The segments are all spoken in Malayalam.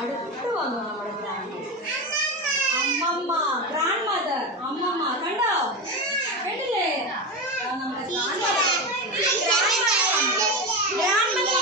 அடுத்து வாங்க நம்மளோட கிராண்டி அம்மம்மா கிராண்ட் மதர் அம்மம்மா கண்டோ கேட்டிலே நம்ம grandmother grandmother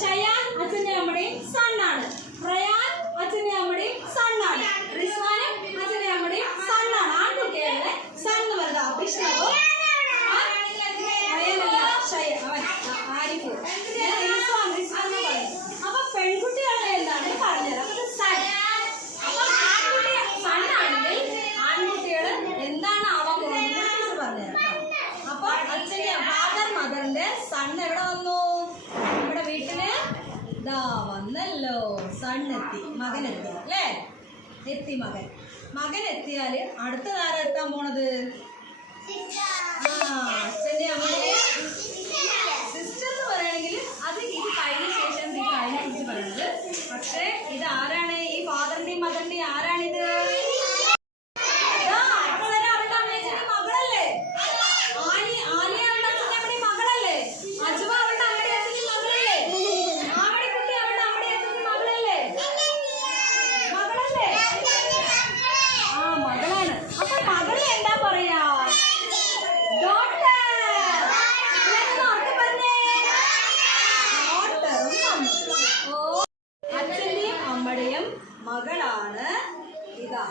Shayan അച്ഛന്റെ അമ്മയുടെ സൺ ആണ് റയാൻ അച്ഛന്റെ അമ്മയുടെ സൺ ആണ് റിസ്വാൻ അച്ഛന്റെ അമ്മയുടെ സൺ. ആണ് ആൺകുട്ടികളുടെ സൺ എന്ന് പറയുന്നത് കൃഷ്ണവോ പറഞ്ഞത് ആൺകുട്ടി എന്താണ് പറഞ്ഞത് ഫാദർ സൺ എവിടെ വന്നു? ദാ വന്നല്ലോ. സണ്ണെത്തി. മകനെത്തി. അല്ലേ? എത്തി മകൻ. മകൻ എത്തിയാൽ അടുത്ത ആരാ എത്താൻ പോണത്? സിസ്റ്റർ. എന്ന് പറയുകയാണെങ്കിൽ അത് ഇത് കഴിഞ്ഞ ശേഷം കഴിഞ്ഞ കുറിച്ച് പറയുന്നത്. പക്ഷേ ഇത് ആരാണ് മകളാണ് ഇതാ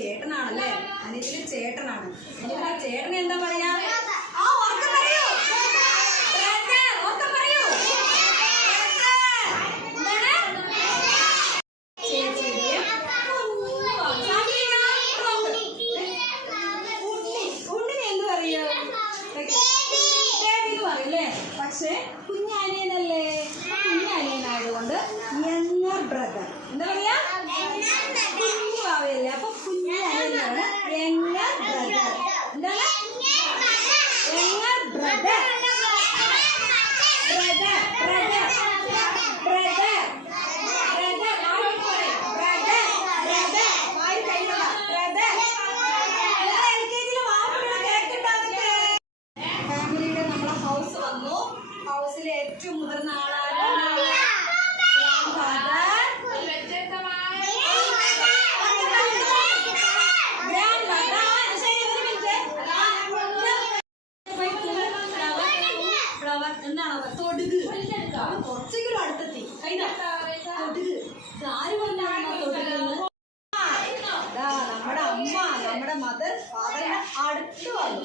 ചേട്ടനാണല്ലേ അനിയത്തിന് ചേട്ടനാണ് അപ്പൊ ആ ചേട്ടൻ എന്താ പറയാ പക്ഷേ ബ്രദർ എന്താ പറയാ അപ്പൊ കുറച്ചെങ്കിലും അടുത്തെത്തി കഴിഞ്ഞ തൊടുക് ആര് കൊണ്ടാണ് തൊടുകെന്ന് നമ്മുടെ അമ്മ നമ്മുടെ മദർ ഫാദറിന്റെ അടുത്ത് വന്നു.